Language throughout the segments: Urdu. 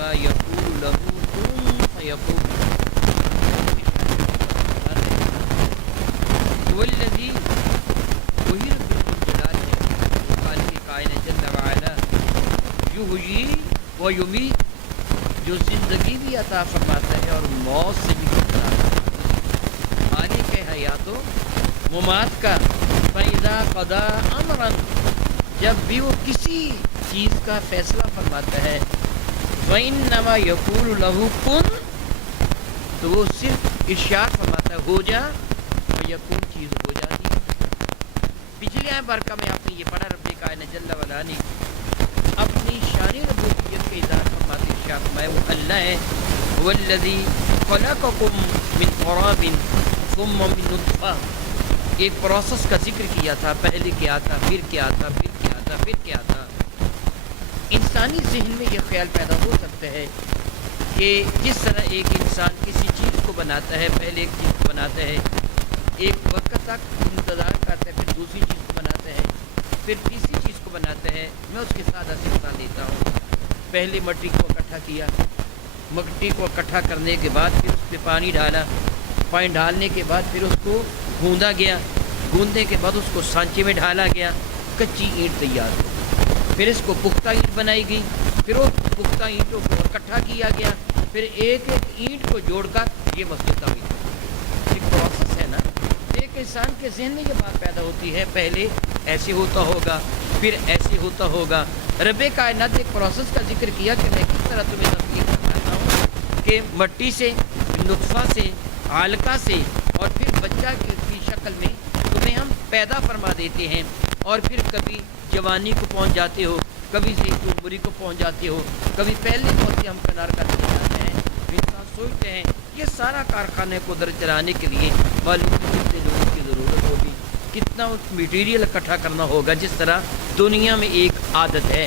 فإنما يقول له كن فيكون والذی وہی رب الجلال ہے خالق کائنات جل وعلا یحیی و یمیت جو زندگی بھی عطا فرماتا ہے اور موت سے بھی بچاتا ہے مالک ہے حیات و ممات کا فإذا قضا امرا جب بھی وہ کسی چیز کا فیصلہ فرماتا ہے فإنما یقول له کن تو وہ صرف ارشاد فرماتا ہے ہو جا یقون چیز ہو جاتی ہے۔ پچھلی آیت برکہ میں آپ نے یہ پڑھا رب کائنات جل وعلا نے اپنی شان ربوبیت کا اظہار فرماتے ارشاد فرمایا وہ اللہ ہے والذی خلقکم من تراب ثم من نطفہ ایک پروسیس کا ذکر کیا تھا پہلے کیا تھا پھر کیا تھا پھر کیا تھا پھر کیا تھا۔ انسانی ذہن میں یہ خیال پیدا ہو سکتا ہے کہ جس طرح ایک انسان کسی چیز کو بناتا ہے پہلے ایک چیز کو بناتا ہے ایک وقت تک انتظار کرتا ہے پھر دوسری چیز کو بناتا ہے پھر تیسری چیز کو بناتا ہے میں اس کے ساتھ ایسے مثال دیتا ہوں پہلے مٹی کو اکٹھا کیا مٹی کو اکٹھا کرنے کے بعد پھر اس پہ پانی ڈالا پانی ڈالنے کے بعد پھر اس کو گوندا گیا گوندنے کے بعد اس کو سانچے میں ڈالا گیا کچی اینٹ تیار ہو پھر اس کو پختہ اینٹ بنائی گئی پھر وہ پختہ اینٹوں کو اکٹھا کیا گیا پھر ایک ایک اینٹ کو جوڑ کر یہ مسجد تعمیر ایک پروسیس ہے نا ایک انسان کے ذہن میں یہ بات پیدا ہوتی ہے پہلے ایسے ہوتا ہوگا پھر ایسے ہوتا ہوگا رب کائنات ایک پروسیس کا ذکر کیا کہ میں کس طرح تمہیں تفصیل بتاتا ہوں کہ مٹی سے نطفہ سے علقہ سے اور پھر بچہ کی شکل میں تمہیں ہم پیدا فرما دیتے ہیں اور پھر کبھی جوانی کو پہنچ جاتے ہو کبھی صحیح عمری کو پہنچ جاتے ہو کبھی پہلے بہت سے ہم کنار کرتے جاتے ہیں انسان سوچتے ہیں یہ سارا کارخانے کو در چلانے کے لیے معلوم کتنے لوگوں کی ضرورت ہوگی کتنا مٹیریل اکٹھا کرنا ہوگا جس طرح دنیا میں ایک عادت ہے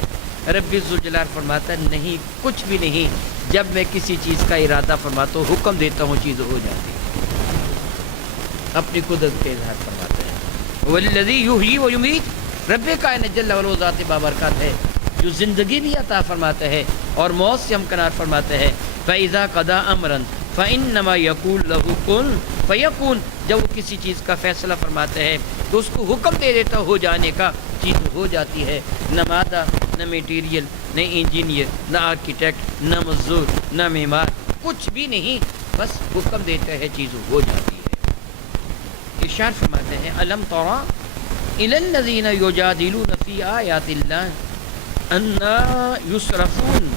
رب ذوالجلال فرماتا ہے نہیں کچھ بھی نہیں جب میں کسی چیز کا ارادہ فرماتا ہوں حکم دیتا ہوں چیز ہو جاتی ہے اپنی قدرت کے اظہار فرماتا ہے والذی یحیی و یمیت رب کائنات جل وعلا ذات بابرکات ہے جو زندگی بھی عطا فرماتا ہے اور موت سے ہمکنار فرماتا ہے فإذا قضا امرا فإنما يقول له كن فيكون جب وہ کسی چیز کا فیصلہ فرماتا ہے تو اس کو حکم دے دیتا ہو جانے کا چیز ہو جاتی ہے نہ مادہ نہ میٹیریل نہ انجینئر نہ آرکیٹیکٹ نہ مزدور نہ معمار کچھ بھی نہیں بس حکم دیتا ہے چیز ہو جاتی ہے۔ ارشاد فرماتے ہیں الم ترى الى الذين يجادلون في آیات اللہ انا یصرفون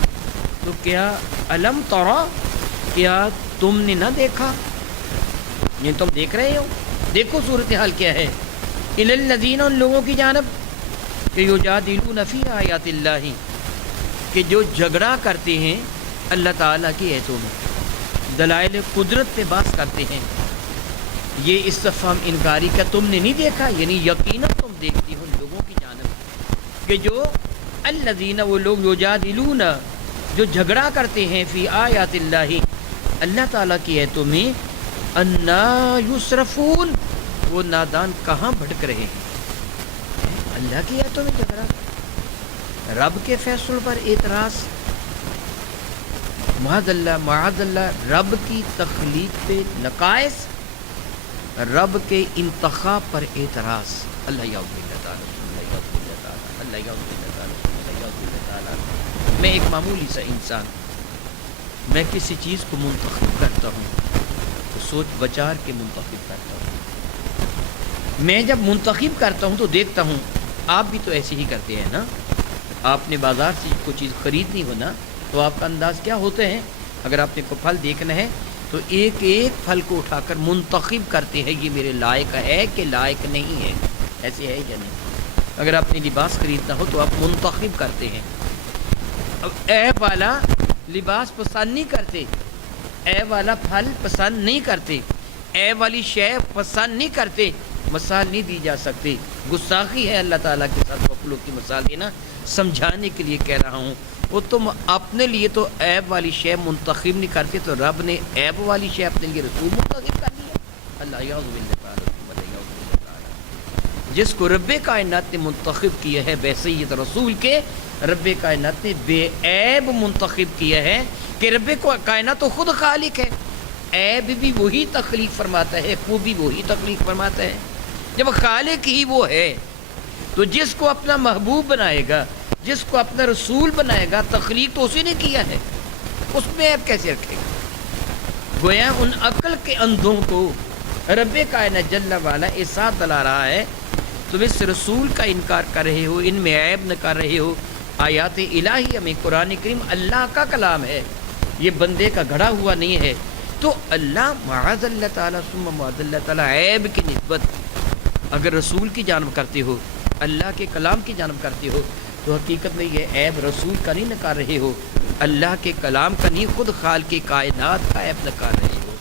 تو کیا الم ترى کیا تم نے نہ دیکھا یہ تم دیکھ رہے ہو دیکھو صورتحال کیا ہے الی الذین ان لوگوں کی جانب کہ یجادلون فی آیات اللہ کہ جو جھگڑا کرتے ہیں اللہ تعالیٰ کی آیتوں میں دلائل قدرت پہ بحث کرتے ہیں یہ استفہام انکاری کا تم نے نہیں دیکھا یعنی یقیناً تم دیکھتی ہو ان لوگوں کی جانب کہ جو الذین وہ لوگ یجادلون جو جھگڑا کرتے ہیں فی آیات اللہ اللہ تعالیٰ کی آیتوں میں انا یصرفون وہ نادان کہاں بھٹک رہے ہیں اللہ کی آیتوں میں جھگڑا رب کے فیصلوں پر اعتراض معاذ اللہ رب کی تخلیق پہ نقائص رب کے انتخاب پر اعتراض اللہ یعوذ باللہ تعالی اللہ یعوذ باللہ تعالی اللہ یعوذ باللہ تعالی اللہ یعوذ باللہ تعالی میں ایک معمولی سا انسان میں کسی چیز کو منتخب کرتا ہوں تو سوچ بچار کے منتخب کرتا ہوں میں جب منتخب کرتا ہوں تو دیکھتا ہوں آپ بھی تو ایسے ہی کرتے ہیں نا آپ نے بازار سے کوئی چیز خریدنی ہو نا تو آپ کا انداز کیا ہوتے ہیں اگر آپ نے کوئی پھل دیکھنا ہے تو ایک ایک پھل کو اٹھا کر منتخب کرتے ہیں یہ میرے لائق ہے کہ لائق نہیں ہے ایسے ہے یا نہیں اگر آپ نے لباس خریدنا ہو تو آپ منتخب کرتے ہیں اب عیب والا لباس پسند نہیں کرتے عیب والا پھل پسند نہیں کرتے عیب والی شے پسند نہیں کرتے مثال نہیں دی جا سکتی گستاخی ہے اللہ تعالیٰ کے ساتھ مخلوق کی مثال دینا سمجھانے کے لیے کہہ رہا ہوں وہ تم اپنے لیے تو عیب والی شے منتخب نہیں کرتے تو رب نے عیب والی شے اپنے لیے رسول منتخب کر لی ہے اللہ یعوذ باللہ تعالی جس کو رب کائنات نے منتخب کیا ہے بے سید رسول کے، رب کائنات نے بے عیب منتخب کیا ہے کہ رب کائنات تو خود خالق ہے، عیب بھی وہی تخلیق فرماتا ہے، خوبی وہی تخلیق فرماتا ہے۔ جب خالق ہی وہ ہے تو جس کو اپنا محبوب بنائے گا، جس کو اپنا رسول بنائے گا، تخلیق تو اسی نے کیا ہے، اس میں عیب کیسے رکھے گا؟ گویا ان عقل کے اندھوں کو رب کائنات جل والا احساس دلا رہا ہے، تم اس رسول کا انکار کر رہے ہو، ان میں عیب نہ کر رہے ہو۔ آیات الہیہ میں قرآن کریم اللہ کا کلام ہے، یہ بندے کا گھڑا ہوا نہیں ہے، تو اللہ معاذ اللہ تعالیٰ ثم معاذ اللہ تعالیٰ عیب کی نسبت اگر رسول کی جانب کرتے ہو، اللہ کے کلام کی جانب کرتے ہو، تو حقیقت میں یہ عیب رسول کا نہیں نکال رہے ہو، اللہ کے کلام کا نہیں، خود خالق کائنات کا عیب نکال رہے ہو۔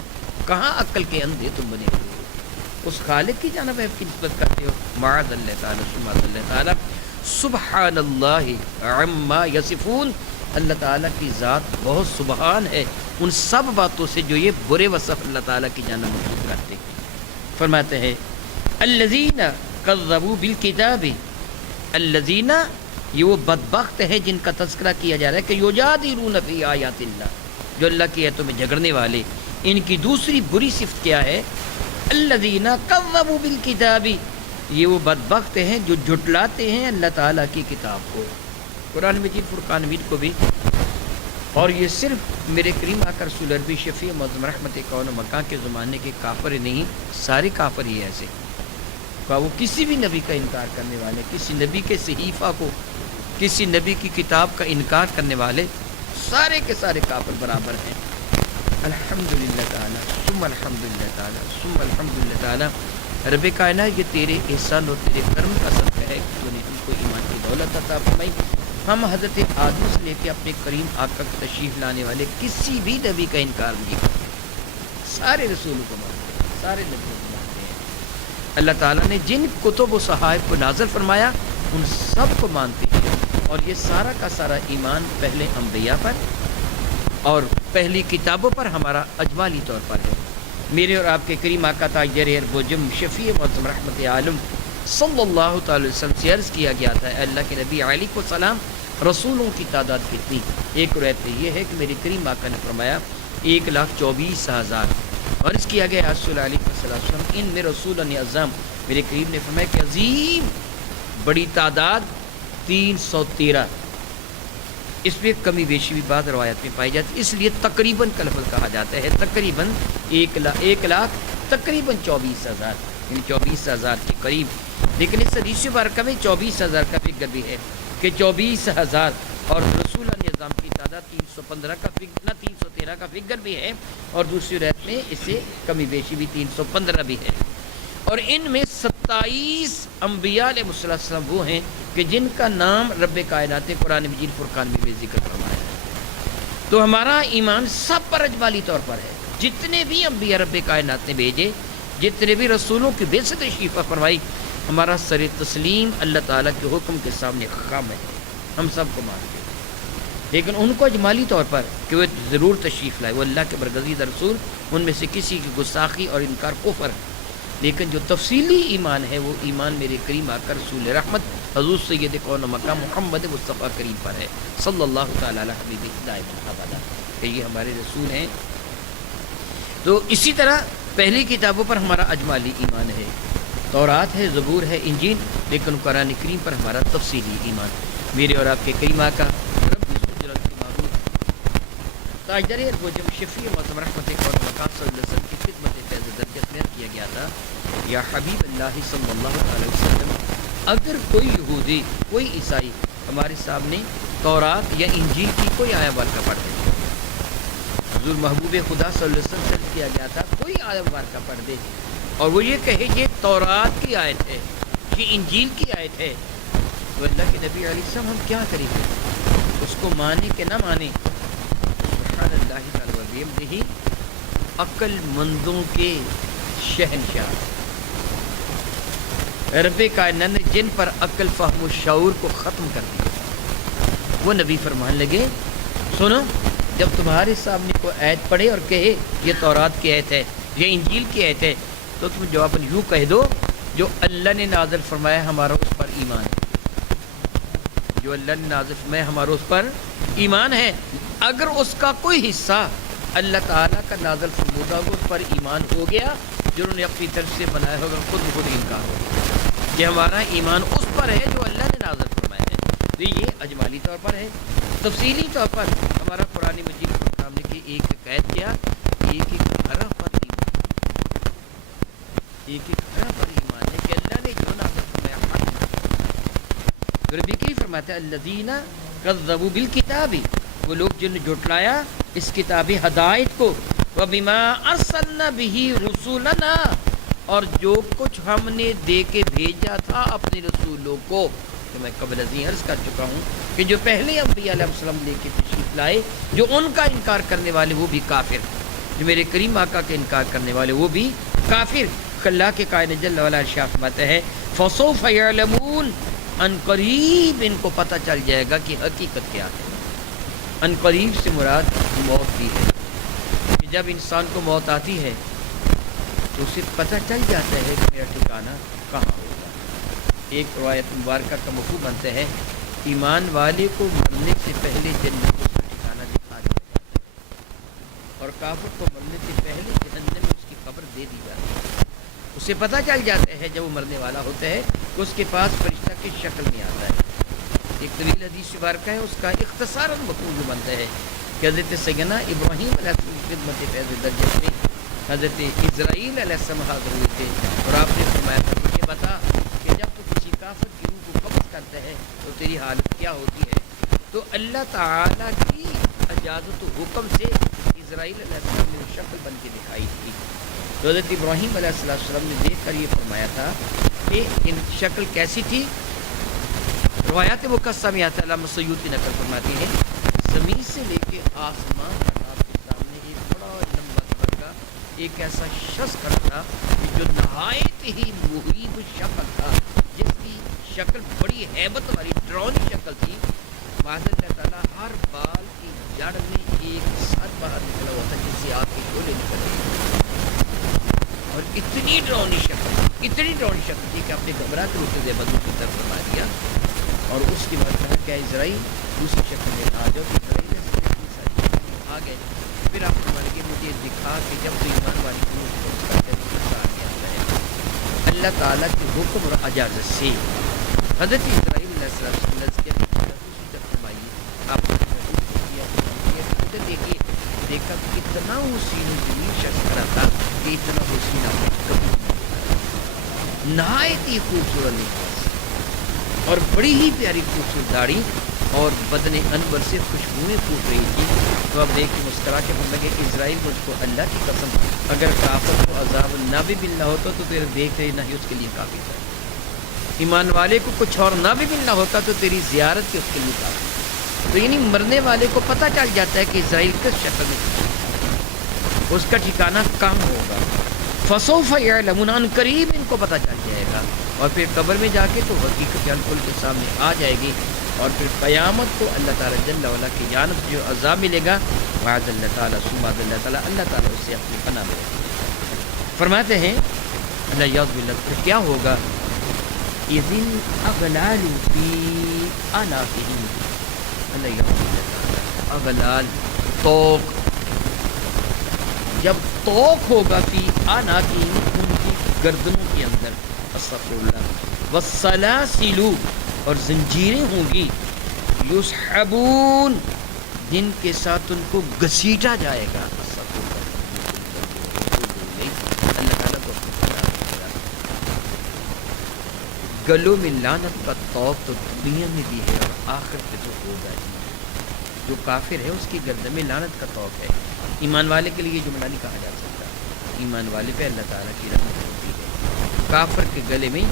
کہاں عقل کے اندھے تم بنے ہوئے ہو، اس خالق کی جانب عیب کی نسبت کرتے ہو۔ معاذ اللہ تعالیٰ ثم معاذ اللہ تعالیٰ، سبحان اللہ عما یصفون، اللہ تعالیٰ کی ذات بہت سبحان ہے ان سب باتوں سے جو یہ برے وصف اللہ تعالیٰ کی جانب منسوب کرتے ہیں۔ فرماتے ہیں الذین کذبوا بالکتاب، الذین یہ وہ بدبخت ہیں جن کا تذکرہ کیا جا رہا ہے کہ یجادلون فی آیات اللہ، جو اللہ کی آیتوں میں جھگڑنے والے، ان کی دوسری بری صفت کیا ہے؟ الذین کذبوا بالکتاب، یہ وہ بدبخت ہیں جو جھٹلاتے ہیں اللہ تعالیٰ کی کتاب کو، قرآن مجید فرقان مجید کو بھی۔ اور یہ صرف میرے کریم آقا رسول عربی شفیع معظم رحمت کون و مکان کے زمانے کے کافر نہیں، سارے کافر ہی ایسے، وہ کسی بھی نبی کا انکار کرنے والے، کسی نبی کے صحیفہ کو، کسی نبی کی کتاب کا انکار کرنے والے، سارے کے سارے کافر برابر ہیں۔ الحمدللہ تعالیٰ ثم الحمدللہ تعالیٰ ثم الحمدللہ تعالیٰ، رب کائنات یہ تیرے احسان اور تیرے کرم کا صدقہ ہے کہ تو نے ہم کو ایمان کی دولت عطا فرمائی۔ ہم حضرت آدم سے لے کے اپنے کریم آقا کی تشریف لانے والے کسی بھی نبی کا انکار نہیں کرتے، سارے رسولوں کو مانتے ہیں، سارے نبیوں کو مانتے ہیں۔ اللہ تعالیٰ نے جن کتب و صحائف کو نازل فرمایا ان سب کو مانتے ہیں، اور یہ سارا کا سارا ایمان پہلے انبیاء پر اور پہلی کتابوں پر ہمارا اجمالی طور پر ہے۔ میرے اور آپ کے کریم آقا تاجر اربوجم شفیع معظم رحمت عالم صلی اللہ تعالی وسلم سے عرض کیا گیا تھا، اے اللہ کے نبی علیہ السلام رسولوں کی تعداد کتنی؟ ایک روایت یہ ہے کہ میرے کریم آقا نے فرمایا 1,24,000۔ عرض کیا گیا رسول علیہ السلام ان میں رسول اعظم، میرے کریم نے فرمایا کہ عظیم بڑی تعداد 313۔ اس میں کمی بیشی بھی بعض روایت میں پائی جاتی، اس لیے تقریباً کا لفظ کہا جاتا ہے، تقریباً 1,00,000 تقریباً 24,000، یعنی 24,000 کے قریب۔ لیکن اس حدیث مبارکہ میں 24,000 کا فگر بھی ہے کہ 24,000، اور رسول نظام کی تعداد 315 کا فگر، نہ 313 کا فگر بھی ہے، اور دوسری روایت میں اس سے کمی بیشی بھی 315 بھی ہے۔ اور ان میں 27 انبیاء علیہ السلام وہ ہیں کہ جن کا نام رب کائنات نے قرآن مجید فرقان میں بھی ذکر فرمایا ہے۔ تو ہمارا ایمان سب پر اجمالی طور پر ہے، جتنے بھی انبیاء رب کائنات نے بھیجے، جتنے بھی رسولوں کی بعثت تشریف فرمائی، ہمارا سر تسلیم اللہ تعالیٰ کے حکم کے سامنے خم ہے، ہم سب کو مانتے ہیں۔ لیکن ان کو اجمالی طور پر کہ وہ ضرور تشریف لائے، وہ اللہ کے برگزیدہ رسول، ان میں سے کسی کی گستاخی اور انکار کفر ہے۔ لیکن جو تفصیلی ایمان ہے وہ ایمان میرے کریم آقا رسول رحمت حضور سید کون و مکہ محمد مصطفیٰ کریم پر ہے صلی اللہ تعالیٰ علیہ حبیب دائم ابدا، کہ یہ ہمارے رسول ہیں۔ تو اسی طرح پہلی کتابوں پر ہمارا اجمالی ایمان ہے، تورات ہے، زبور ہے، انجیل، لیکن قرآن کریم پر ہمارا تفصیلی ایمان۔ میرے اور آپ کے کریم آقا تاجدار اربوجم شفیع معظم رحمت کون و مکان صلی اللہ علیہ وسلم کی خدمت فیض درجت میں کیا گیا تھا، یا حبیب اللہ صلی اللہ علیہ وسلم، اگر کوئی یہودی، کوئی عیسائی ہمارے سامنے تورات یا انجیل کی کوئی آیا بارکہ پڑھ دے، حضور محبوب خدا صلی اللہ علیہ وسلم سے کیا گیا تھا کوئی آیا بارکہ پڑھ دے، اور وہ یہ کہے یہ تورات کی آیت ہے، یہ انجیل کی آیت ہے، تو اللہ کے نبی علیہ السلام ہم کیا کریں گے؟ اس کو مانے کہ نہ مانے؟ سبحان اللہ تعالی و بحمدہ، عقل مندوں کے شہنشاہ رب کائنات نے جن پر عقل فہم و شعور کو ختم کر دیا، وہ نبی فرمان لگے سنو، جب تمہارے سامنے کوئی آیت پڑھے اور کہے یہ تورات کی آیت ہے، یہ انجیل کی آیت ہے، تو تم جواباً یوں کہہ دو جو اللہ نے نازل فرمایا ہمارا اس پر ایمان ہے، جو اللہ نے نازل فرمایا ہمارا اس پر ایمان ہے۔ اگر اس کا کوئی حصہ اللہ تعالیٰ کا نازل فرمودہ اس پر ایمان ہو گیا، جنہوں نے اپنی طرف سے بنایا ہوگا، خود بخود انکار ہوگا کہ ہمارا ایمان اس پر ہے جو اللہ نے نازل فرمایا ہے۔ تو یہ اجمالی طور پر ہے۔ تفصیلی طور پر ہمارا قرآن مجید کے سامنے کی ایک قید کیا، ایک حرف پر ایمان، ایک حرف پر ایمان ہے کہ اللہ نے جو نازل فرمایا حق۔ ربی کی فرماتا ہے الذین کذبوا بالکتاب، وہ لوگ جن نے جھٹلایا اس کتاب ہدایت کو، وبما ارسلنا به رسولنا، اور جو کچھ ہم نے دے کے بھیجا تھا اپنے رسولوں کو۔ تو میں قبل ازیں عرض کر چکا ہوں کہ جو پہلے انبیاء علیہ السلام لے کے تشریف لائے، جو ان کا انکار کرنے والے وہ بھی کافر، جو میرے کریم آقا کے انکار کرنے والے وہ بھی کافر۔ اللہ کے قائل جل وعلا ارشاد فرماتے ہیں فسوف یعلمون، ان قریب ان کو پتہ چل جائے گا کہ حقیقت کیا ہے۔ ان قریب سے مراد موت بھی ہے، کہ جب انسان کو موت آتی ہے تو اسے پتہ چل جاتا ہے کہ میرا ٹھکانہ کہاں ہوگا۔ ایک روایت مبارکہ کا مفہوم بنتا ہے ایمان والے کو مرنے سے پہلے جنت میں اس کا ٹھکانہ دکھا دیا جاتا ہے، اور کافر کو مرنے سے پہلے جہنم میں اس کی قبر دے دی جاتی ہے۔ اسے پتہ چل جاتا ہے جب وہ مرنے والا ہوتا ہے کہ اس کے پاس فرشتہ کی شکل میں آتا ہے۔ ایک طویل حدیث مبارکہ ہے، اس کا اختصاراً مفہوم بنتا ہے کہ حضرت سیدنا ابراہیم علیہ السلام کی خدمت فیض درجہ میں حضرت اسرائیل علیہ السلام حاضر ہوئے تھے، اور آپ نے فرمایا تھا مجھے بتا کہ جب تو کسی کافر کی روح کو قبض کرتا ہے تو تیری حالت کیا ہوتی ہے؟ تو اللہ تعالیٰ کی اجازت و حکم سے اسرائیل علیہ السلام نے شکل بن کے دکھائی تھی۔ تو حضرت ابراہیم علیہ السلام نے دیکھ کر یہ فرمایا تھا کہ ان شکل کیسی تھی؟ روایات مقصہ میں آتا ہے، علامہ سیوطی نقل فرماتی ہے زمین سے لے کے آسمان تک آپ کے سامنے ایک بڑا لمبا سفر کا ایک ایسا شخص کھڑا تھا کہ جو نہایت ہی محیب شکل تھا، جس کی شکل بڑی ہیبت والی ڈرونی شکل تھی۔ معاذ اللہ تعالیٰ ہر بال کی جڑ میں ایک سر باہر نکلا ہوا تھا جس سے آپ کے گولے نکل رہے تھے، اور اتنی ڈرونی شکل تھی کہ آپ نے گھبراہٹ روتے ہوئے بدو کی طرف فرما دیا، اور اس کے بعد کہا کیا اسرائیل دوسری شکل میں آ جاؤ۔ تو اسرائیل اتنی ساری شکل آ گئے۔ پھر آپ فرمانے کے مجھے دکھا کہ جب تو ایمان والی کو اس کا جب آ گیا ہے اللہ تعالیٰ کے حکم اور اجازت سے حضرت اسرائیل علیہ السلام کے دوسری طرف فرمائیے آپ نے دیکھیے دیکھا کہ اتنا حسین و شخص کرا تھا کہ اتنا حسین نہایت ہی خوبصورت لباس اور بڑی ہی پیاری خوبصورت داڑھی اور بدن انور سے خوشبوئیں پھوٹ رہی تھی۔ تو اب دیکھ کے مسکرا کے ہم لگے کہ اسرائیل مجھ کو اللہ کی قسم اگر کافر کو عذاب نہ بھی ملنا ہوتا تو تیرے دیکھ رہے نہ ہی اس کے لیے کافی تھا، ایمان والے کو کچھ اور نہ بھی ملنا ہوتا تو تیری زیارت کی اس کے لیے کافی۔ تو یعنی مرنے والے کو پتہ چل جاتا ہے کہ اسرائیل کس شکل میں اس کا ٹھکانہ کہاں ہوگا۔ فسوف یعلمون، ان قریب ان کو پتہ چل جائے گا، اور پھر قبر میں جا کے تو حقیقت کھل کے سامنے آ جائے گی، اور پھر قیامت کو اللہ تعالیٰ جل وعلا کی جانب سے جو عذاب ملے گا معاذ اللہ تعالیٰ سماد اللہ تعالیٰ اس سے اپنی پناہ میں فرماتے ہیں اللہ یعوذ باللہ۔ پھر کیا ہوگا؟ اذ الاغلال فی اعناقہم، اللہ یعوذ باللہ، اغلال توق، جب توق ہوگا فی اعناقہم ان کی گردنوں کے اندر، استغفر اللہ، والسلاسل، اور زنجیریں ہوں گی، یسحبون، جن کے ساتھ ان کو گھسیٹا جائے گا، اللہ تعالیٰ کو گلوں میں لعنت کا توق تو دنیا میں بھی ہے اور آخرت میں تو ہوگا ہی۔ جو کافر ہے اس کی گردن میں لعنت کا توق ہے، ایمان والے کے لیے جملہ نہیں کہا جا سکتا، ایمان والے پہ اللہ تعالیٰ کی رحمت ہوتی ہے۔ کافر کے گلے میں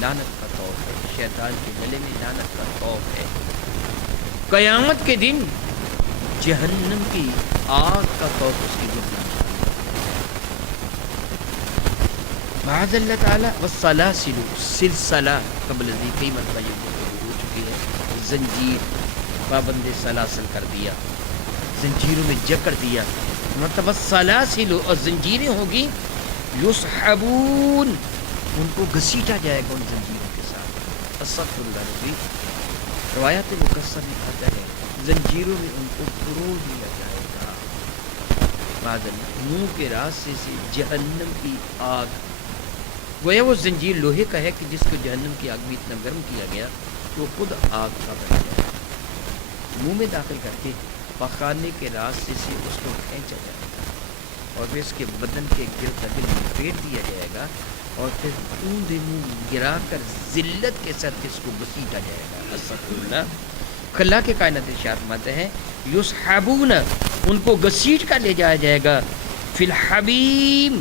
لعنت کا توق ہے، شیطان کے گلے میں لعنت کا توق ہے۔ قیامت کے دن جہنم کی آگ کا توق اس کی گردن معاذ اللہ تعالیٰ۔ والسلاسل، سلسلہ قبل ذی کئی مرتبہ یہ ہو چکی ہے، زنجیر، پابند سلاسل کر دیا، زنجیروں میں جکڑ دیا، مطلب سلاسل، اور زنجیریں ہوگی، یسحبون، ان کو گھسیٹا جائے گا ان زنجیروں کے ساتھ. استغفر اللہ ربی. روایات مقصر میں آتا ہے زنجیروں میں ان کو پرو دیا جائے گا. منہ کے راستے سے جہنم کی آگ. گویا وہ زنجیر لوہے کا ہے کہ جس کو جہنم کی آگ میں اتنا گرم کیا گیا کہ وہ خود آگ کا بن جائے. منہ میں داخل کر کے پخانے کے راستے سے اس کو کھینچا جائے گا اور پھر اس کے بدن کے گرد گرد لپیٹ دیا جائے گا اور پھر اونھے منہ گرا کر ذلت کے ساتھ اس کو گھسیٹا جائے گا. استغفر اللہ. اللہ کے کائنات ارشاد فرماتے ہیں یسحبون ان کو گھسیٹ کر لے جایا جائے گا فی الحمیم.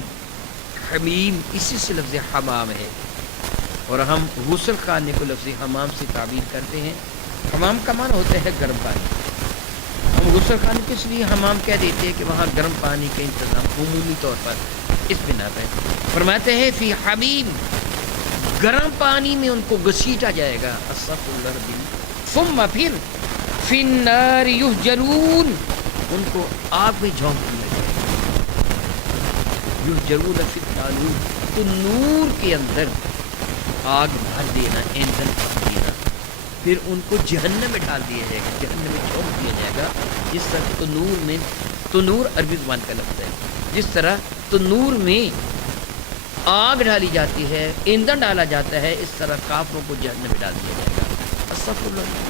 حمیم اسی سے لفظ حمام ہے اور ہم غسل خانے کو لفظ حمام سے تعبیر کرتے ہیں. حمام کا معنی ہوتا ہے گرم پانی. ہم غسل خانے کو اس لیے حمام کہہ دیتے ہیں کہ وہاں گرم پانی کا انتظام عمومی طور پر اس بنا پہ. فرماتے ہیں فی حمیم گرم پانی میں ان کو گھسیٹا جائے گا. استغفر اللہ ربی. ثم پھر فی النار یحجرون ان کو آگ میں جھونک دیا جائے گا. یحجرون فی التنور تنور کے اندر آگ بھر دینا, ایندھن بھر دینا. پھر ان کو جہنم میں ڈال دیا جائے گا, جہنم میں جھونک دیا جائے گا. جس طرح تنور میں, تنور عربی زبان کا لفظ ہے, جس طرح تنور میں آگ ڈالی جاتی ہے, ایندھن ڈالا جاتا ہے, اس طرح کافروں کو جہنم میں ڈال دیا جائے گا. استغفر اللہ.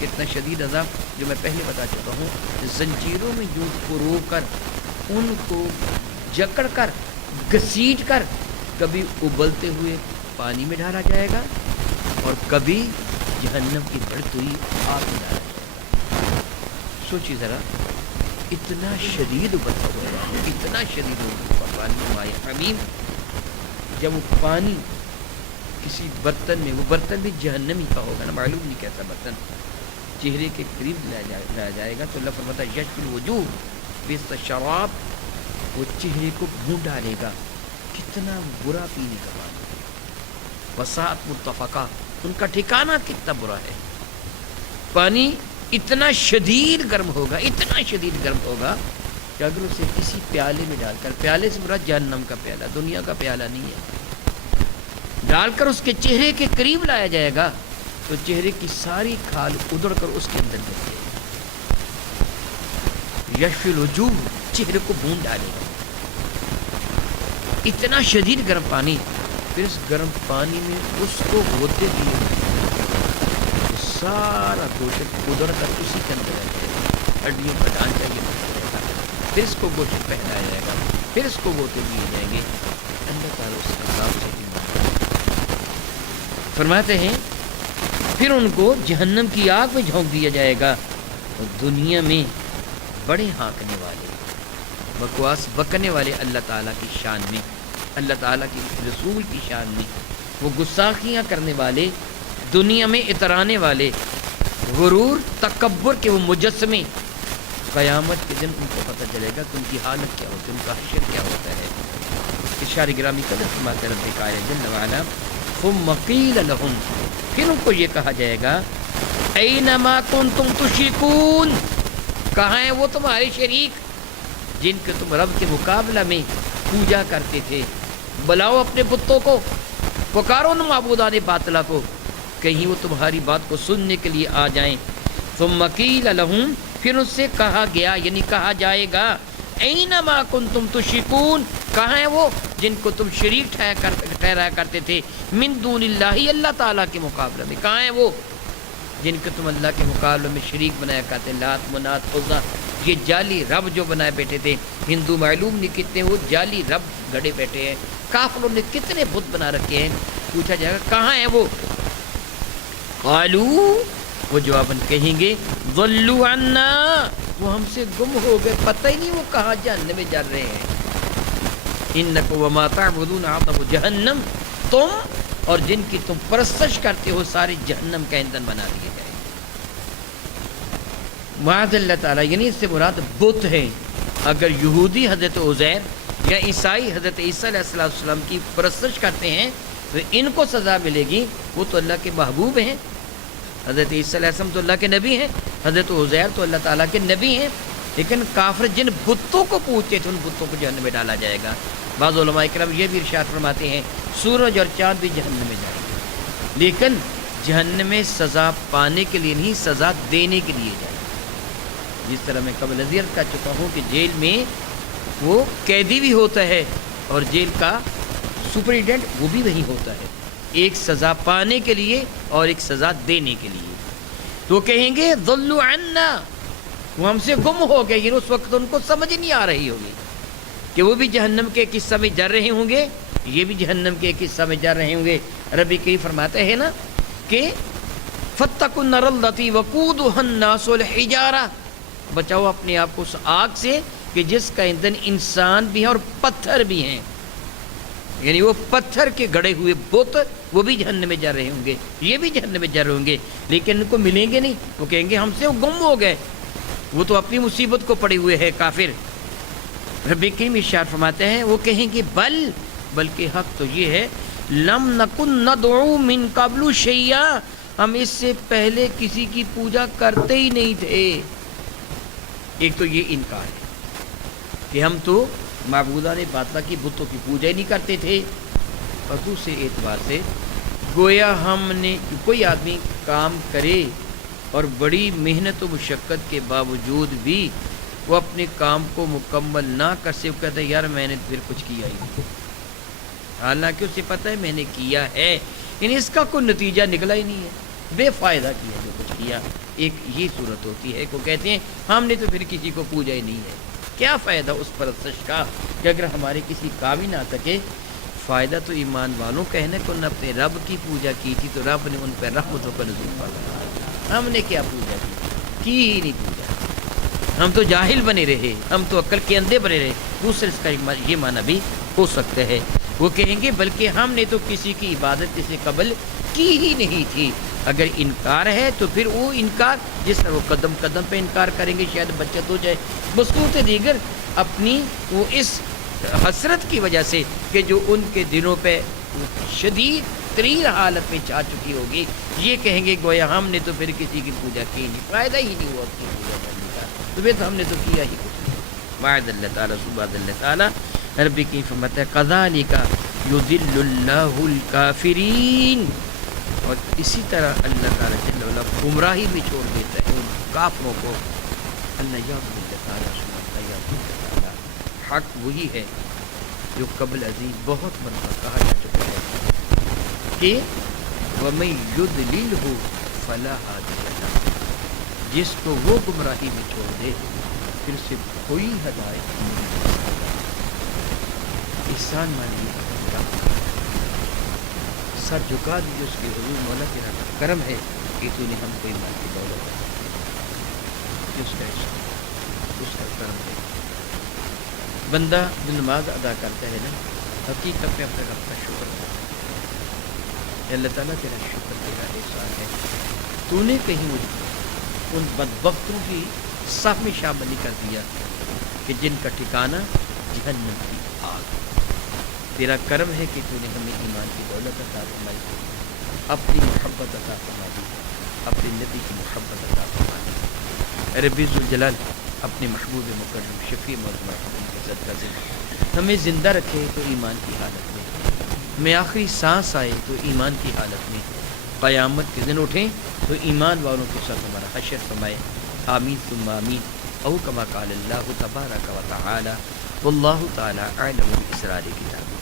کتنا شدید عذاب جو میں پہلے بتا چکا ہوں. زنجیروں میں یوں پرو کر ان کو جکڑ کر گھسیٹ کر کبھی ابلتے ہوئے پانی میں ڈالا جائے گا اور کبھی جہنم کی بڑھتی ہوئی آگ میں ڈالا جائے گا. سوچیے ذرا, اتنا شدید ابلتا ہوگا, اتنا شدید ہوگا پانی. مائع حمیم. جب وہ پانی کسی برتن میں, وہ برتن بھی جہنمی کا ہوگا نا, معلوم نہیں کیسا برتن, چہرے کے قریب لایا جائے گا تو اللہ فرماتا ہے یشفی الوجوہ بئس الشراب. وہ چہرے کو بھون ڈالے گا. کتنا برا پینے کا پانی. وساعت مرتفقہ ان کا ٹھکانہ کتنا برا ہے. پانی اتنا شدید گرم ہوگا, اتنا شدید گرم ہوگا کہ اگر اسے کسی پیالے میں ڈال کر, پیالے سے مراد جہنم کا پیالہ, دنیا کا پیالہ نہیں ہے, ڈال کر اس کے چہرے کے قریب لایا جائے گا تو چہرے کی ساری کھال ادڑ کر اس کے اندر گر جائے گی. یشفی الوجوہ چہرے کو بھون ڈالے گا. اتنا شدید گرم پانی. پھر اس گرم پانی میں اس کو ہوتے دیے سارا گوشت ادڑ کر اسی کے اندر رہ جائے گا, ہڈیوں کا ڈھانچہ یہ بن جائے گا. پھر اس کو گوشت پہنایا جائے گا, پھر اس کو گوتے دیے جائیں گے. اللہ تعالیٰ اس عذاب سے فرماتے ہیں پھر ان کو جہنم کی آگ میں جھونک دیا جائے گا. اور دنیا میں بڑے ہانکنے والے, بکواس بکنے والے اللہ تعالیٰ کی شان میں, اللہ تعالیٰ کے رسول کی شان میں, وہ گستاخیاں کرنے والے, دنیا میں اترانے والے, غرور تکبر کے وہ مجسمے, قیامت کے دن ان کو پتہ چلے گا کہ ان کی حالت کیا ہوتی ہے, ان کا حشر کیا ہوتا ہے. اشارہ گرامی قدر فرماتے رب قائل جل وعلا ثم قیل لهم پھر ان کو یہ کہا جائے گا اینما کنتم تشرکون کہاں ہیں وہ تمہارے شریک جن کے تم رب کے مقابلہ میں پوجا کرتے تھے. بلاؤ اپنے بتوں کو, پکارو ان معبودان باطلہ کو, کہیں وہ تمہاری بات کو سننے کے لیے آ جائیں. ثم قیل لهم پھر اس سے کہا گیا یعنی کہا جائے گا اینما کنتم تشرکون کہاں ہیں وہ جن کو تم شریک ٹھہرایا کرتے تھے من دون اللہ اللہ تعالیٰ کے مقابلے میں, کہاں ہیں وہ جن کو تم اللہ کے مقابلے میں شریک بنایا کرتے, لات منات عزا, یہ جعلی رب جو بنائے بیٹھے تھے. ہندو معلوم نہیں کتنے وہ جعلی رب گھڑے بیٹھے ہیں, کافروں نے کتنے بت بنا رکھے ہیں. پوچھا جائے گا کہاں ہیں وہ, قالو وہ جواباً کہیں گے ضلوا عنا وہ ہم سے گم ہو گئے, پتہ ہی نہیں وہ کہاں جہنم میں جا رہے ہیں. انکم وما تعبدون عذاب جہنم تم اور جن کی تم پرستش کرتے ہو سارے جہنم کا ایندھن بنا دیے گئے. معاذ اللہ تعالیٰ یعنی اس سے مراد بت ہیں. اگر یہودی حضرت عزیر یا عیسائی حضرت عیسیٰ علیہ السلام کی پرستش کرتے ہیں تو ان کو سزا ملے گی. وہ تو اللہ کے محبوب ہیں, حضرت عیسیٰ علیہ السلام تو اللہ کے نبی ہیں, حضرت عزیر تو اللہ تعالیٰ کے نبی ہیں, لیکن کافر جن بتوں کو پوجتے تھے ان بتوں کو جہنم میں ڈالا جائے گا. بعض علماء کرام یہ بھی ارشاد فرماتے ہیں سورج اور چاند بھی جہنم میں جائیں گے، لیکن جہنم میں سزا پانے کے لیے نہیں، سزا دینے کے لیے جائیں گے. جس طرح میں قبل عرض کر چکا ہوں کہ جیل میں وہ قیدی بھی ہوتا ہے اور جیل کا سپرنٹینڈنٹ وہ بھی وہی ہوتا ہے، ایک سزا پانے کے لیے اور ایک سزا دینے کے لیے. تو کہیں گے ضلوا عنا، وہ ہم سے گم ہو گئے. یہ اس وقت ان کو سمجھ نہیں آ رہی ہوگی کہ وہ بھی جہنم کے قصہ میں جر رہے ہوں گے، یہ بھی جہنم کے قصہ میں جر رہے ہوں گے. رب کریم فرماتے ہیں نا کہ فاتقوا النار التي وقودها الناس والحجارہ، بچاؤ اپنے آپ کو اس آگ سے کہ جس کا ایندھن انسان بھی ہے اور پتھر بھی ہیں. یعنی وہ پتھر کے گڑے ہوئے بت وہ بھی جہنم میں جا رہے ہوں گے، یہ بھی جہنم میں جا رہے ہوں گے، لیکن ان کو ملیں گے نہیں. وہ کہیں گے ہم سے وہ گم ہو گئے، وہ تو اپنی مصیبت کو پڑے ہوئے ہیں کافر. رب کریم ارشاد فرماتے ہیں وہ کہیں گے بلکہ حق تو یہ ہے لم نکن ندعو من قبل شیئا، ہم اس سے پہلے کسی کی پوجا کرتے ہی نہیں تھے. ایک تو یہ انکار ہے کہ ہم تو معبودان باطلہ کی بتوں کی پوجا ہی نہیں کرتے تھے، اور دوسرے اعتبار سے گویا ہم نے کوئی آدمی کام کرے اور بڑی محنت و مشقت کے باوجود بھی وہ اپنے کام کو مکمل نہ کر سے وہ کہتا ہے یار میں نے پھر کچھ کیا ہی نہیں، حالانکہ اسے پتہ ہے میں نے کیا ہے، یعنی اس کا کوئی نتیجہ نکلا ہی نہیں ہے، بے فائدہ کیا جو کچھ کیا. ایک یہ صورت ہوتی ہے کہ کہتے ہیں ہم نے تو پھر کسی کو پوجا ہی نہیں ہے. کیا فائدہ اس پرستش کا کہ اگر ہمارے کسی کا بھی نہ سکے. فائدہ تو ایمان والوں کا ہے نا کہ انہوں نے اپنے رب کی پوجا کی تھی تو رب نے ان پہ رحمتوں کا نزول فرمایا. ہم نے کیا پوجا کی ہی نہیں پوجا، ہم تو جاہل بنے رہے، ہم تو عقل کے اندھے بنے رہے. دوسرے اس کا یہ معنی بھی ہو سکتا ہے. وہ کہیں گے بلکہ ہم نے تو کسی کی عبادت سے قبل کی ہی نہیں تھی. اگر انکار ہے تو پھر وہ انکار جس طرح وہ قدم قدم پہ انکار کریں گے شاید بچت ہو جائے. بصورت دیگر اپنی وہ اس حسرت کی وجہ سے کہ جو ان کے دنوں پہ شدید ترین حالت میں چھا چکی ہوگی، یہ کہیں گے گویا ہم نے تو پھر کسی کی پوجا کی نہیں، فائدہ ہی نہیں ہوا اس کی پوجا کرنے کا، تو پھر ہم نے تو کیا ہی کچھ نہیں. وعد اللہ تعالیٰ سبحان اللہ تعالیٰ رب کی فرماتا ہے قذالک یضل اللہ الکافرین، اور اسی طرح اللہ تعالیٰ جل وعلا گمراہی بھی چھوڑ دیتا ہے ان کافروں کو. اللہ یا تعالیٰ سبحانہ یا حق وہی ہے جو قبل عزیز بہت مرتبہ کہا جا چکا ہے کہ وَمَن يُضْلِلْهُ فَلَا هَادِيَ لَهُ، جس کو وہ گمراہی میں چھوڑ دے پھر سے کوئی ہدایت نہیں. احسان مانیے، سر جھکا دیجیے اس کے حضور، مولا تیرا کرم ہے کہ تو نے ہم کو ایمان کی دولت دی، اس کا احسان، اس کا کرم ہے. بندہ جو نماز ادا کرتا ہے نا حقیقت میں اپنے رب کا شکر ہے. اللہ تعالیٰ تیرا شکر، تیرا احسان ہے، تو نے کہیں مجھے ان بدبختوں کی صف میں شامل نہیں کر دیا کہ جن کا ٹھکانہ جہنم کی آگ. تیرا کرم ہے کہ تو نے ہمیں ایمان کی دولت عطا فرمائی، اپنی محبت عطا فرما دی، اپنے نبی کی محبت عطا فرما دی. رب ذوالجلال اپنے محبوب مکرم شفیع مرحوم کے صدقہ سے ہمیں زندہ رکھے تو ایمان کی حالت میں، ہمیں آخری سانس آئے تو ایمان کی حالت میں، قیامت کے دن اٹھیں تو ایمان والوں کے ساتھ ہمارا حشر فرمائے. آمین ثم آمین. او کما قال اللہ تبارک و تعالی واللہ تعالی اعلم باسرار کتاب.